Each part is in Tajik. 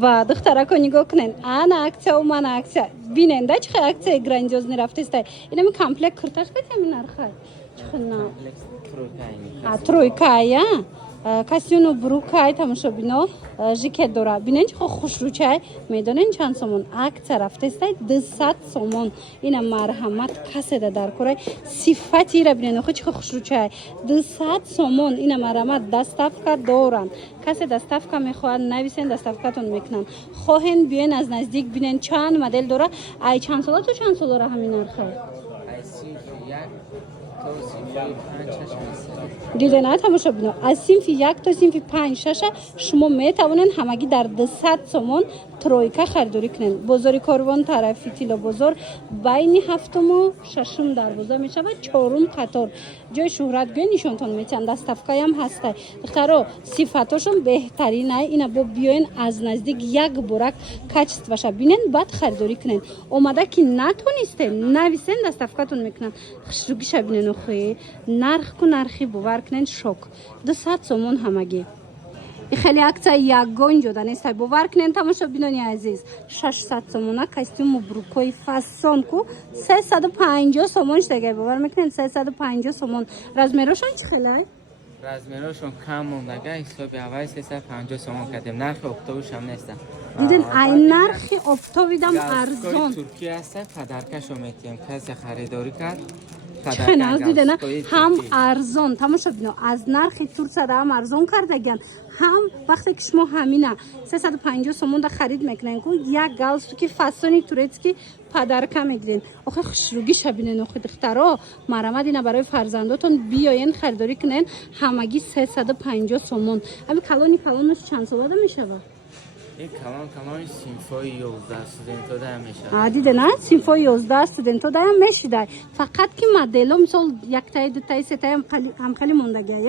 و دخترکو نگاه کنین انا акция و من акция بینن ده چه акция گراندیوز نرفته است اینم کامپلکس کرتاش بدیم نرخه چخنا ترویکا یا کاسیونو بروکای تماشا بینو جیکت داره بینن چه خوش رو چای میدونن چند سومون акция رفته است 200 سومون اینا مرحمت کسی در کره صفتی را بینن خو چه خوش رو چای 200 سومون اینا مرحمت دستافکا دارن کسی دستافکا میخواد نویسن دستافکاتون میکنن خواهن بیاین از نزدیک بینن چند مدل داره ای چند سال تو چند سال داره همین نرخه دیده نه تماشا بینو از صنف 1 تا صنف 5 6 شما میتوانین همگی در 200 سومون ترویکا خریداری کنین بازار کاروان طرفی تیلا بازار بین هفتم و ششم دروازه میشه و چهارم قطار جای شهرت گوی نشانتون میتن دستافکای هم هسته دخترا صفاتشون بهترینه اینا با بیاین از نزدیک یک برک کچست باشه بینن بعد خریداری کنین اومده که نتونسته نویسن دستافکاتون میکنن خشروگی شبینن خوی نرخ کو نرخی باور کنین شوک 200 سومون همگی خیلی акция یگان جدا نیست باور کنین تماشا بینانی عزیز 600 سومونه کاستوم بروکوی فاسون کو 350 سومونش دیگه باور میکنین 350 سومون رزمروشون چه خیلی رزمروشون کم مونده حساب اول 350 سومون کردیم نرخ اکتبرش هم نیست دیدین این نرخ اکتبر ارزان ترکیه است پدرکشو میتیم کسی خریداری کرد چه ناز دیدن هم ارزان تماشا بینو از نرخ ترکیه هم ارزان کردگن هم وقتی که شما همینه 350 سومون دا خرید میکنین کو یک گالستوکی فاسونی تورецکی پدرکه میگیرین آخه خوشروگی شبینن آخه دخترا مرامت اینا برای فرزنداتون بیاین خریداری کنین همگی 350 سومون همین کلونش چند ساله میشه این کلان سیمفای 11 استودنتو ده میشه دیده نه سیمفای 11 استودنتو ده میشه فقط که مدلو مثال یک تای دو تای سه تای هم خیلی موندگی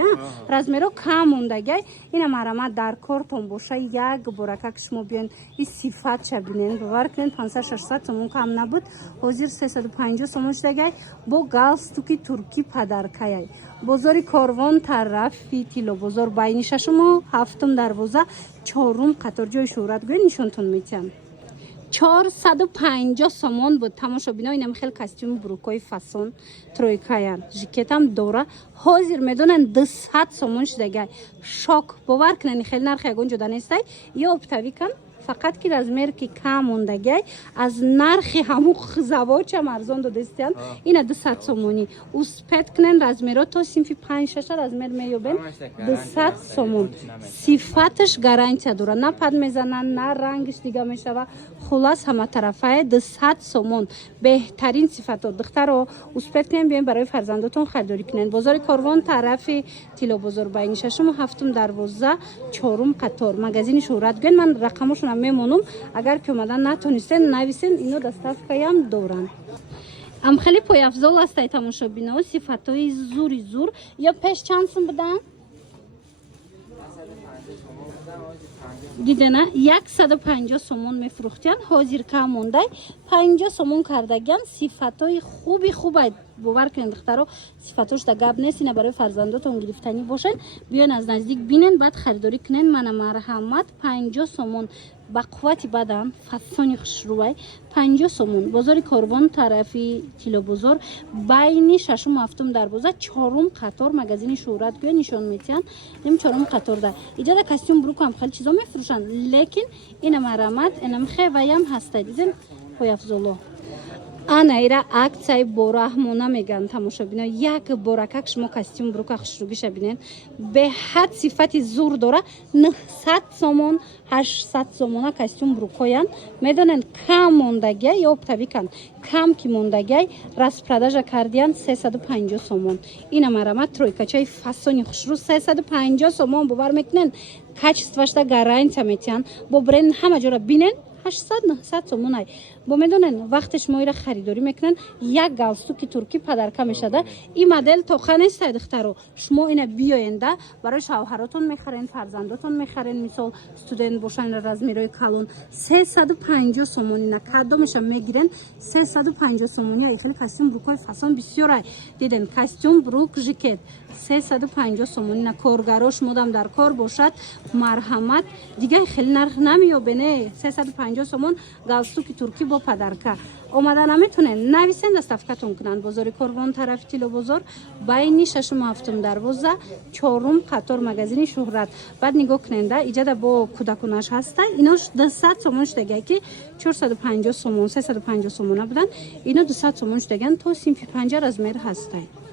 رزمرو کم موندگی اینا مرامت در کارتون باشه یک برکه که شما بیان این صفت شبینین باور کنین 500 600 تومون کم نبود حاضر 350 تومونش دیگه با گالستوکی ترکی پدرکای بازار کاروان طرفی تیلو بازار بین ششم و هفتم دروازه چهارم قطار جای شهرت گوی نشانتون میتیم 450 سومون بود تماشا بینا اینم خیلی کاستوم بروکوی فاسون ترویکایان ژکت هم دوره حاضر میدونن 200 سومونش دیگه شاک باور کنین خیلی نرخ یگون جدا نیست یا ابتوی کن فقط که رزمر که کم موندگی از نرخ همون زواج هم ارزان دو دستیان این 200 سومونی اسپت کنن رزمرا تا صنف 5 6 رزمر میوبن 200 سومون صفاتش گارانتی داره نه پد میزنن نه رنگش دیگه میشه خلاص همه طرفه 200 سومون بهترین صفات دخترو اسپت کنن بیاین برای فرزنداتون خریداری کنن بازار کاروان طرف تیلو بازار بین ششم و هفتم دروازه چهارم قطار مغازین شهرت گن من رقمشون میمونم اگر که اومدن نتونستن نویسن اینو دستافکای هم دارن ام خیلی پای افضل است تماشا بینو صفاتای زور یا پیش چند سوم بدن دیده نه 150 سومون میفروختن حاضر کم مونده 50 سومون کردگن صفاتای خوبی باور کنید دخترا صفاتش دا گاب نیست اینا برای فرزنداتون گرفتنی باشن بیان از نزدیک بینن بعد خریداری کنن من مرحمت 50 سومون با قوتی بدن فاسونی خوشروی 50 سومون بازار کاروان طرفی تیلو بازار بین ششم و هفتم دروازه چهارم قطار مغازین شهرت گوی نشان میتین این چهارم قطار ده اینجا دا کاستوم بروک هم خیلی چیزا میفروشن لیکن این مرامت اینم خیلی هم هسته دیدین پای افضلو انا ایرا акция برهمونه میگن تماشا بینا یک برکه شما کاستوم بروک خوشروگی شبینین به حد صفت زور داره 900 سومون 800 سومونه کاستوم بروکویان میدونن کم موندگی یا ابتوی کن کم کی موندگی راست پرداژ کردیان 350 سومون اینا مرامت ترویکاچای فاسونی خوشرو 350 سومون باور میکنن کاچ استفاده گارانتی میتین با برند همه جورا بینن 800 900 сомон ай. Бо медонен вақте шумо ира харидорӣ мекунен як галстуки туркӣ падарка мешада. Ин модел тоха нестай духтаро. Шумо ина биёенда барои шавҳаротон мехарен, фарзандотон мехарен, мисол студент бошан размерои калон 350 сомон ина кадомеша мегирен 350 сомони ай. Хеле костюм брукой фасон бисёр ай. Диден костюм брук жакет 350 сомон ина коргаро шумодам дар кор бошад марҳамат дига хеле нарх намеёбене 350 сомон галстуки туркӣ бо падарка омада наметунен нависен доставкатон кунанд бозори Корвон тарафи Тило бозор байни 6-7 дарвоза 4 қатор магазини Шӯҳрат баъд нигоҳ куненда иҷада бо кӯдаконаш ҳаста инош 200 сомон штагия ки 450 сомон 350 сомона будан ино 200 сомон штагиан то синфи 5 размер ҳастай.